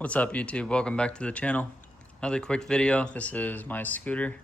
What's up YouTube? Welcome back to the channel. Another quick video. This is my scooter.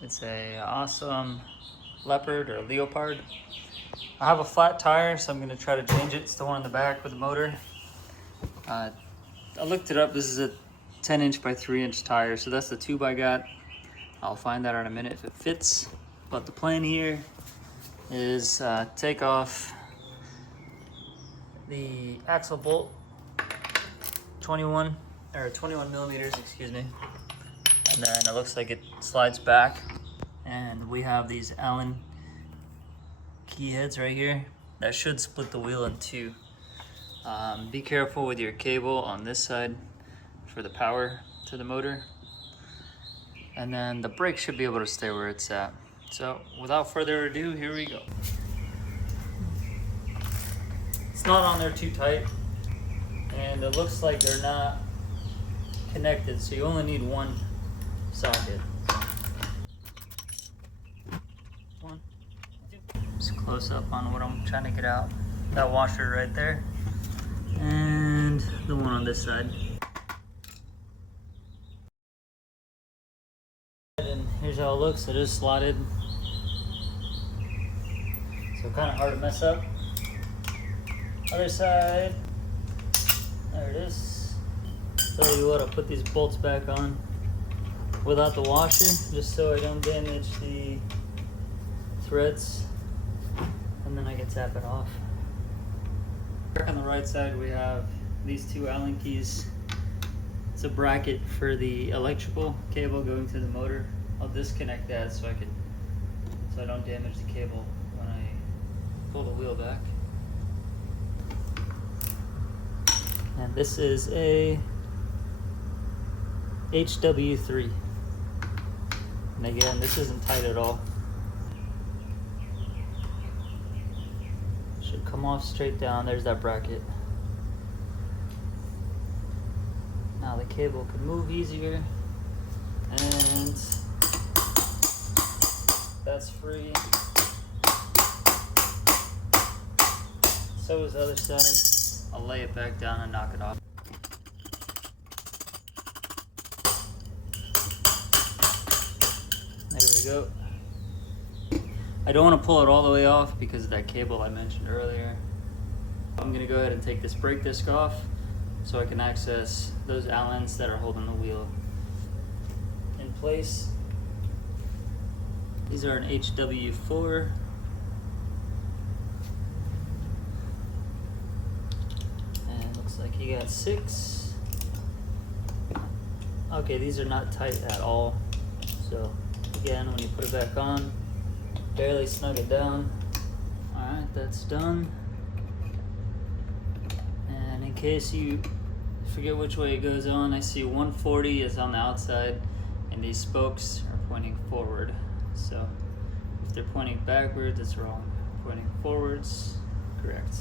It's a Ausom Leopard or Leopard. I have a flat tire, so I'm going to try to change it. It's the one in the back with the motor. I looked it up. This is a 10" by 3" tire, so that's the tube I got. I'll find out in a minute if it fits. But the plan here is take off the axle bolt 21 millimeters, excuse me, and then it looks like it slides back, and we have these Allen key heads right here that should split the wheel in two. Be careful with your cable on this side for the power to the motor, and then the brake should be able to stay where it's at. So without further ado, here we go. It's not on there too tight, and it looks like they're not connected, so you only need one socket. One, two. Just close up on what I'm trying to get out. That washer right there, and the one on this side. And here's how it looks. It is slotted, so kind of hard to mess up. Other side. There it is. Tell you what, I'll put these bolts back on without the washer, just so I don't damage the threads, and then I can tap it off. On the right side we have these two Allen keys. It's a bracket for the electrical cable going to the motor. I'll disconnect that so I don't damage the cable when I pull the wheel back. And this is a HW3. And again, this isn't tight at all. Should come off straight down. There's that bracket. Now the cable can move easier. And that's free. So is the other side. I'll lay it back down and knock it off. There we go. I don't want to pull it all the way off because of that cable I mentioned earlier. I'm going to go ahead and take this brake disc off so I can access those Allens that are holding the wheel in place. These are an HW4. Like you got 6. Okay, these are not tight at all. So again, when you put it back on, barely snug it down. Alright, that's done. And in case you forget which way it goes on, I see 140 is on the outside and these spokes are pointing forward. So if they're pointing backwards, it's wrong. Pointing forwards, correct.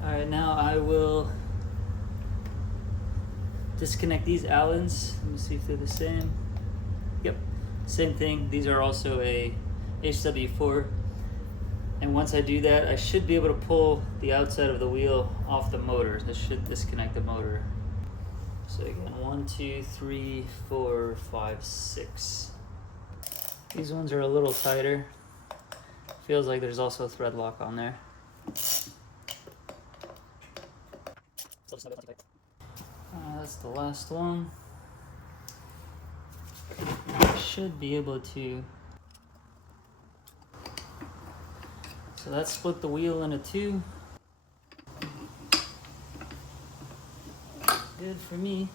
Alright, now I will disconnect these Allens. Let me see if they're the same. Yep, same thing. These are also a HW4. And once I do that, I should be able to pull the outside of the wheel off the motor. This should disconnect the motor. So again, 1, 2, 3, 4, 5, 6. These ones are a little tighter. Feels like there's also a thread lock on there. That's the last one. I should be able to. So that split the wheel into two. Good for me.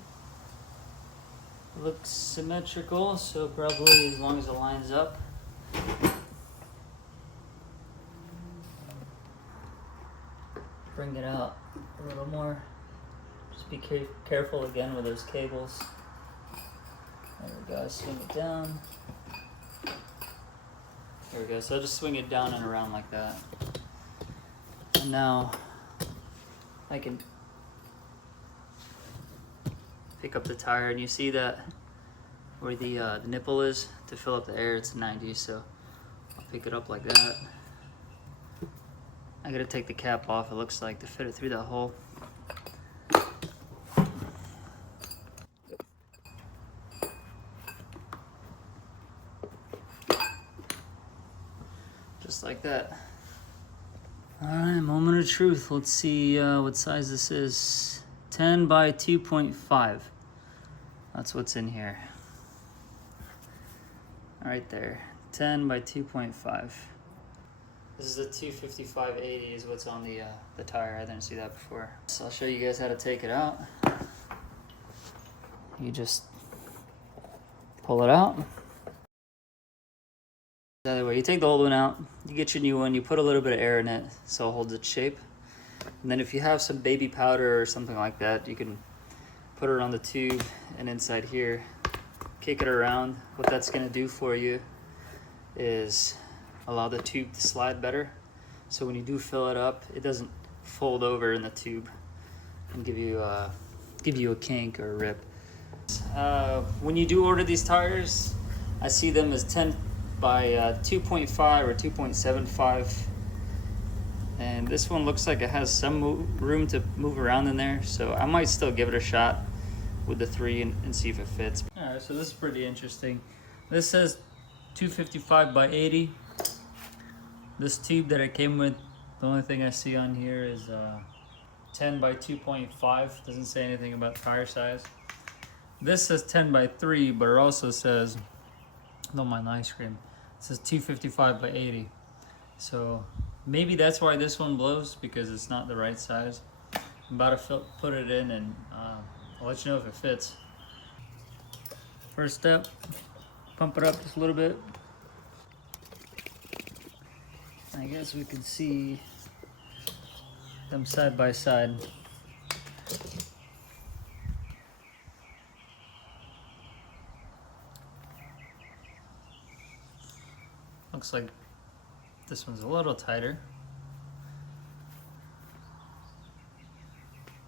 Looks symmetrical, so probably as long as it lines up. Bring it out a little more. Just be careful again with those cables. There we go, swing it down. There we go, so I'll just swing it down and around like that. And now I can pick up the tire, and you see that where the nipple is to fill up the air, it's 90, so I'll pick it up like that. I gotta take the cap off, it looks like, to fit it through that hole. just like that. All right, moment of truth. Let's see what size this is. 10 by 2.5. That's what's in here. Right there, 10 by 2.5. This is the 255/80 is what's on the tire. I didn't see that before. So I'll show you guys how to take it out. You just pull it out. The other way, you take the old one out, you get your new one, you put a little bit of air in it so it holds its shape. And then if you have some baby powder or something like that, you can put it on the tube and inside here, kick it around. What that's gonna do for you is allow the tube to slide better. So when you do fill it up, it doesn't fold over in the tube and give you a kink or a rip. When you do order these tires, I see them as 10 by 2.5 or 2.75. And this one looks like it has some room to move around in there. So I might still give it a shot with the 3 and see if it fits. All right, so this is pretty interesting. This says 255 by 80. This tube that it came with, the only thing I see on here is 10 by 2.5. Doesn't say anything about tire size. This says 10 by 3, but it also says, don't mind the ice cream, it says 255 by 80. So maybe that's why this one blows, because it's not the right size. I'm about to put it in and I'll let you know if it fits. First step, pump it up just a little bit. I guess we can see them side by side. Looks like this one's a little tighter.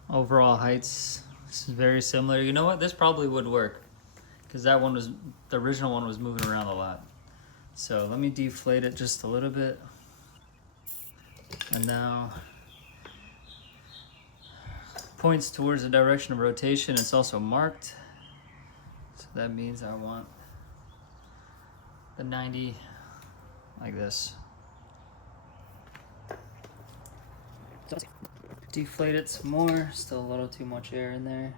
Overall heights, this is very similar. You know what? This probably would work because that one was, the original one was moving around a lot. So let me deflate it just a little bit. And now points towards the direction of rotation. It's also marked. So that means I want the 90 like this. Deflate it some more. Still a little too much air in there.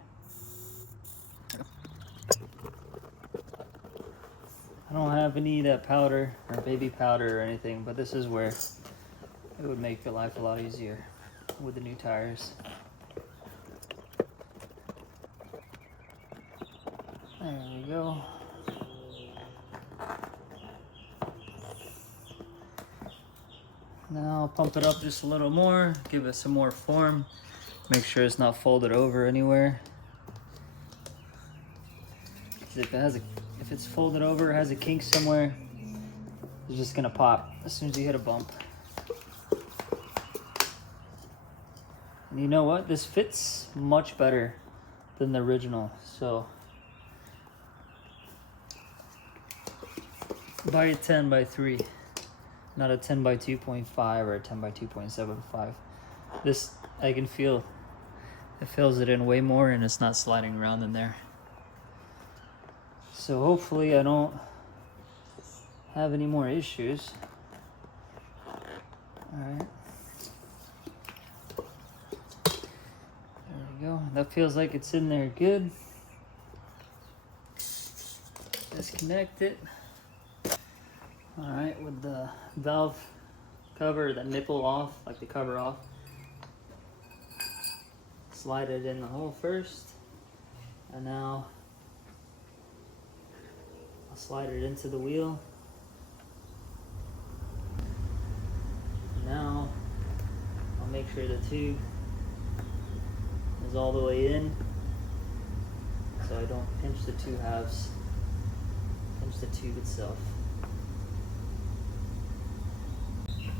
I don't have any powder or baby powder or anything, but this is where it would make your life a lot easier with the new tires. There we go. Now I'll pump it up just a little more, give it some more form. Make sure it's not folded over anywhere. If it's folded over, has a kink somewhere, it's just gonna pop as soon as you hit a bump. And you know what? This fits much better than the original. So buy a 10 by 3, not a 10 by 2.5 or a 10 by 2.75. This, I can feel, it fills it in way more and it's not sliding around in there. So hopefully I don't have any more issues. All right. There we go. That feels like it's in there good. Disconnect it. All right, with the valve cover, the nipple off, like the cover off. Slide it in the hole first. And now I'll slide it into the wheel. Now I'll make sure the tube is all the way in so I don't pinch the two halves, pinch the tube itself.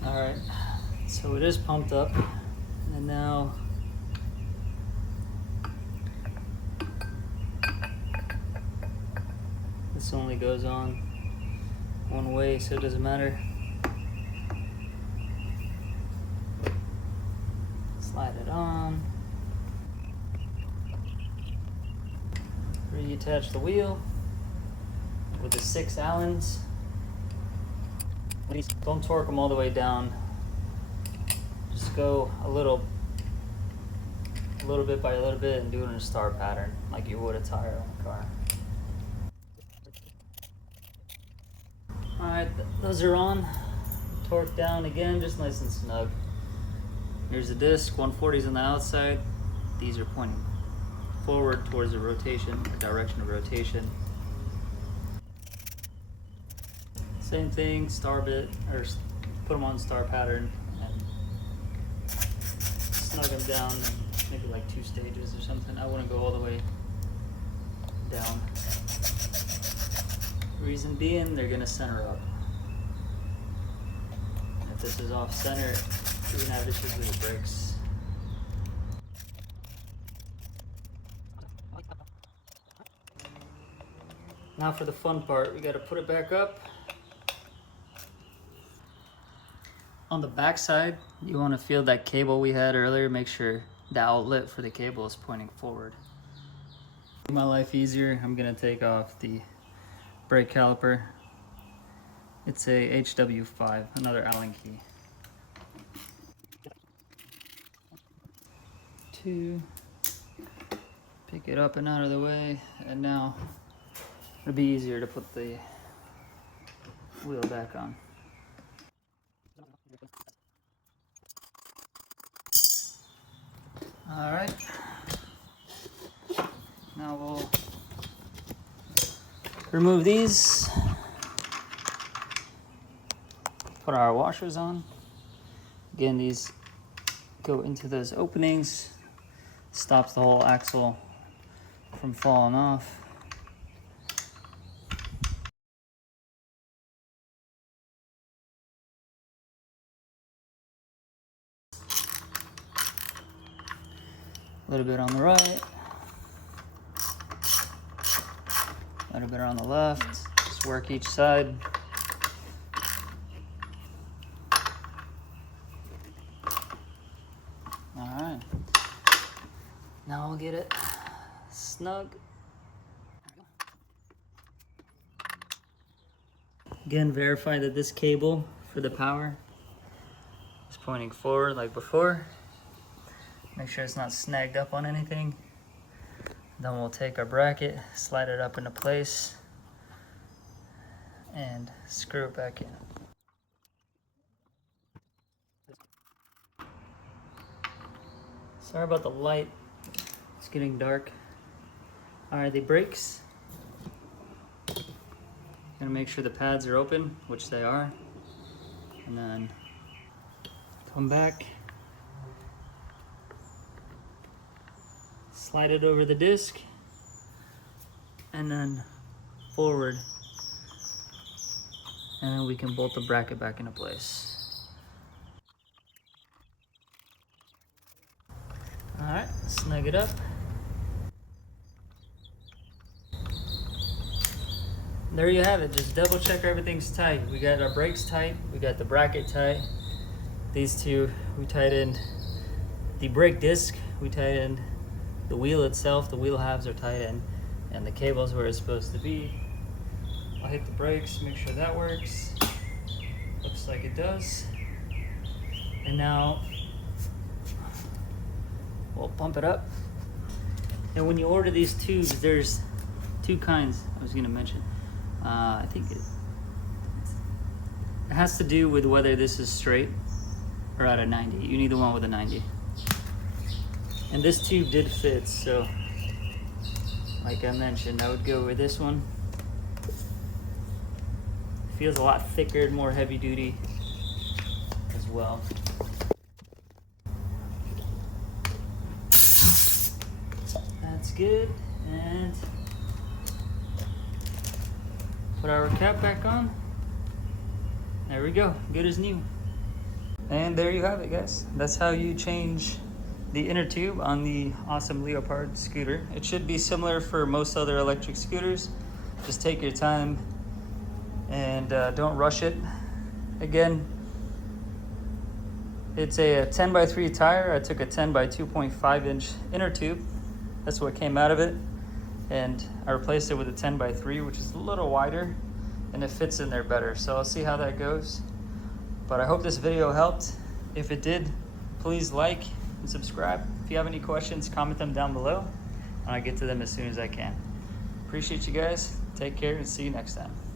Alright, so it is pumped up, and now this only goes on one way, so it doesn't matter. Slide it on. Reattach the wheel with the 6 Allens. Don't torque them all the way down. Just go a little bit by a little bit and do it in a star pattern, like you would a tire on a car. Alright, those are on. Torque down again, just nice and snug. Here's the disc, 140's on the outside. These are pointing forward towards the rotation, the direction of rotation. Same thing, star bit, or put them on star pattern and snug them down, and maybe like 2 stages or something. I wouldn't go all the way down. Reason being, they're gonna center up. And if this is off center, you're gonna have issues with your brakes. Now for the fun part, we gotta put it back up. On the back side, you want to feel that cable we had earlier. Make sure the outlet for the cable is pointing forward. To make my life easier, I'm gonna take off the brake caliper. It's a HW5, another Allen key. 2, pick it up and out of the way, and now it'll be easier to put the wheel back on. All right, now we'll remove these, put our washers on. Again, these go into those openings, stops the whole axle from falling off. A little bit on the right, a little bit on the left. Just work each side. All right, now we'll get it snug. Again, verify that this cable for the power is pointing forward like before. Make sure it's not snagged up on anything. Then we'll take our bracket, slide it up into place, and screw it back in. Sorry about the light, it's getting dark. All right, the brakes. Gonna make sure the pads are open, which they are, and then come back. Slide it over the disc, and then forward, and then we can bolt the bracket back into place. All right, snug it up. There you have it. Just double check everything's tight. We got our brakes tight, we got the bracket tight. These two, we tied in the brake disc, we tied in the wheel itself, the wheel halves are tied in, and the cable's where it's supposed to be. I'll hit the brakes, make sure that works. Looks like it does. And now we'll pump it up. And when you order these tubes, there's 2 kinds I was gonna mention. I think it has to do with whether this is straight or at a 90. You need the one with a 90. And this tube did fit, so like I mentioned, I would go with this one. Feels a lot thicker, more heavy duty as well. That's good. And put our cap back on. There we go, good as new. And there you have it, guys. That's how you change the inner tube on the Ausom Leopard scooter. It should be similar for most other electric scooters. Just take your time and don't rush it. Again, it's a 10x3 tire. I took a 10 by 2.5 inch inner tube. That's what came out of it. And I replaced it with a 10x3, which is a little wider, and it fits in there better. So I'll see how that goes. But I hope this video helped. If it did, please like and subscribe. If you have any questions, comment them down below, and I'll get to them as soon as I can. Appreciate you guys. Take care and see you next time.